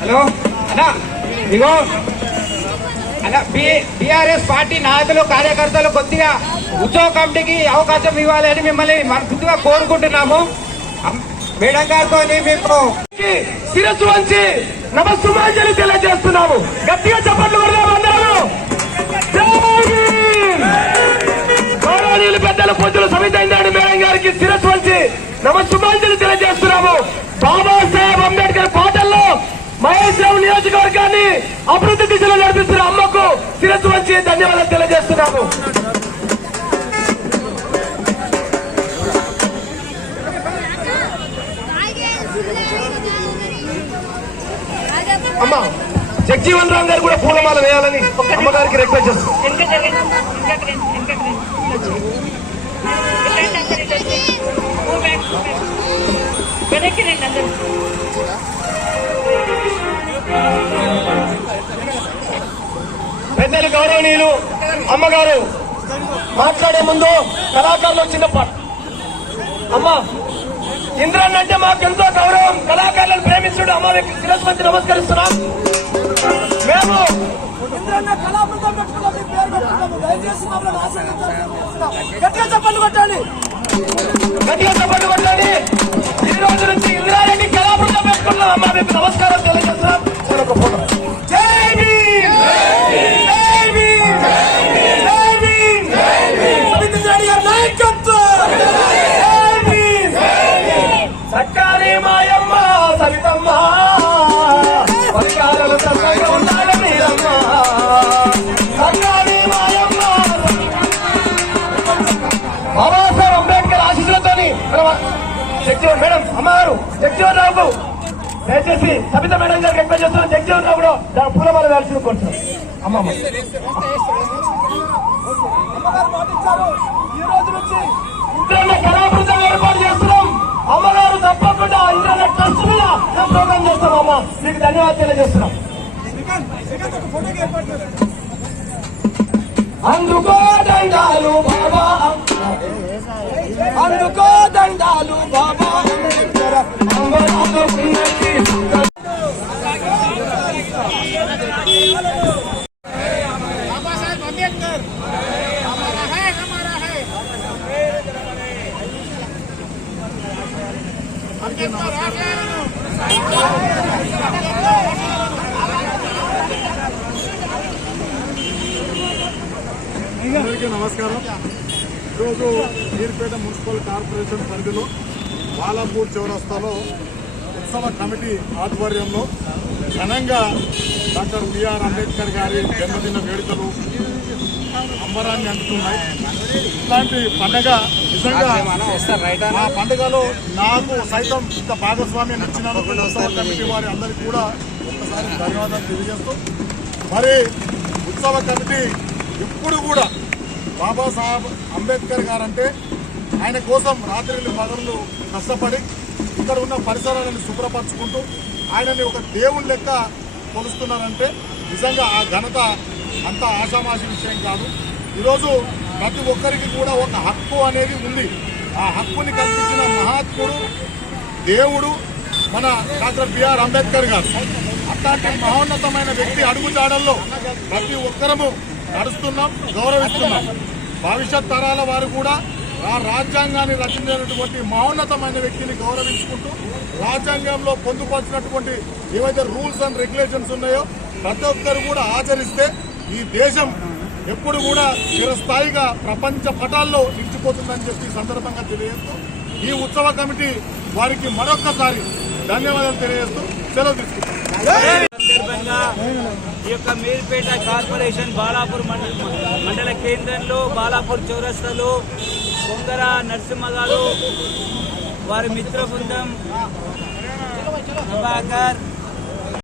Hello అన్నా ఇగో అన్నా BRS party నాయకులు కార్యకర్తలు కొద్దిగా ఉద్యోగ కమిటీకి అవకాశం ఇవ్వాలని మిమ్మల్ని మనస్ఫూర్తిగా కోరుకుంటున్నాము. మేడం గారితో మీకు శిరస్సు వంచి నమస్సుమాంజలి తెలియజేస్తున్నాము. గట్టిగా చెప్పండి. పొద్దుల సమితైందాడు మేడం గారికి శిరస్సు వంచి నమస్సుమాంజలి తెలియజేస్తున్నాము. బాబాసాహెబ్ అంబేద్కర్ పాటల్లో రావు నియోజకవర్గాన్ని అభివృద్ధి దిశలో నడిపిస్తున్న అమ్మకు శిరస్సు వంచి ధన్యవాదాలు తెలియజేస్తున్నాము. అమ్మ జగ్జీవన్ రామ్ గారు కూడా పూలమాల వేయాలని అమ్మగారికి రిక్వెస్ట్ చేస్తున్నాం. పెద్దలు గౌరవనీయులు అమ్మగారు మాట్లాడే ముందు కళాకారులు వచ్చిన పాట. అమ్మ ఇంద్రన్ అంటే మాకెంతో గౌరవం. కళాకారులను ప్రేమించడం అమ్మ మీకు శిరస్సు నమస్కరిస్తున్నాం. మేము గట్టిగా చప్పట్లు కొట్టండి. గట్టిగా చప్పట్లు కొట్టండి. ఈ రోజు నుంచి ఇంద్రారెడ్డి కళాబృందం పెట్టుకున్నాం. అమ్మ మీకు నమస్కారం జగ్జీవన్ మేడం అమ్మగారు జగ్జీవన్ రావు దయచేసి సబిత మేడం గారికి ఎక్కువ చేస్తున్నాం జగ్జీవన్ రావు కూడా పూలమాల వేయాల్సింది కొంచెం అమ్మమ్మ కళాబృందం ఏర్పాటు చేస్తున్నాం. అమ్మగారు తప్పకుండా ట్రస్ట్ మీద ప్రోగ్రామ్ చేస్తాం అమ్మ. మీకు ధన్యవాదాలు తెలియజేస్తున్నాం. అందుకో దండాలు బాబా. అందుకో దండాలు బాబా అంబేద్కర్. అమ్మగారు ఉన్నతి అందరికీ నమస్కారం ఈరోజు మీర్పేట మున్సిపల్ కార్పొరేషన్ పరిధిలో బాలాపూర్ చౌరస్తాలో ఉత్సవ కమిటీ ఆధ్వర్యంలో ఘనంగా డాక్టర్ బిఆర్ అంబేద్కర్ గారి జన్మదిన వేడుకలు అంబరాన్ని అందుతున్నాయి. ఇట్లాంటి పండగ నిజంగా మా పండుగలో నాకు సైతం ఇంత భాగస్వామ్యం ఇచ్చినందుకు ఉత్సవ కమిటీ వారి అందరికీ కూడా ఒక్కసారి ధన్యవాదాలు తెలియజేస్తూ మరి ఉత్సవ కమిటీ ఇప్పుడు కూడా బాబాసాహెబ్ అంబేద్కర్ గారంటే ఆయన కోసం రాత్రిళ్ళు పగళ్ళు కష్టపడి ఇక్కడ ఉన్న పరిసరాలను శుభ్రపరచుకుంటూ ఆయనని ఒక దేవుని లెక్క కొలుస్తున్నారంటే నిజంగా ఆ ఘనత అంత ఆషామాషి విషయం కాదు. ఈరోజు ప్రతి ఒక్కరికి కూడా ఒక హక్కు అనేది ఉంది. ఆ హక్కుని కల్పించిన మహాత్ముడు దేవుడు మన డాక్టర్ బిఆర్ అంబేద్కర్ గారు. అట్లాంటి మహోన్నతమైన వ్యక్తి అడుగుజాడల్లో ప్రతి ఒక్కరము నడుస్తున్నాం గౌరవిస్తున్నాం. భవిష్యత్ తరాల వారు కూడా ఆ రాజ్యాంగాన్ని రచించినటువంటి మహోన్నతమైన వ్యక్తిని గౌరవించుకుంటూ రాజ్యాంగంలో పొందుపరిచినటువంటి ఏవైతే రూల్స్ అండ్ రెగ్యులేషన్స్ ఉన్నాయో ప్రతి ఒక్కరు కూడా ఆచరిస్తే ఈ దేశం ఎప్పుడు కూడా చిరస్థాయిగా ప్రపంచ పటాల్లో నిలిచిపోతుందని చెప్పి సందర్భంగా తెలియజేస్తూ ఈ ఉత్సవ కమిటీ వారికి మరొక్కసారి ధన్యవాదాలు తెలియజేస్తూ సెలవు తీసుకుంటాం సందర్భంగా ఈ యొక్క మీర్పేట కార్పొరేషన్ బాలాపూర్ మండల మండల కేంద్రంలో బాలాపూర్ చౌరస్తలు కొంగర నరసింహ గారు వారి మిత్ర బృందం ప్రభాకర్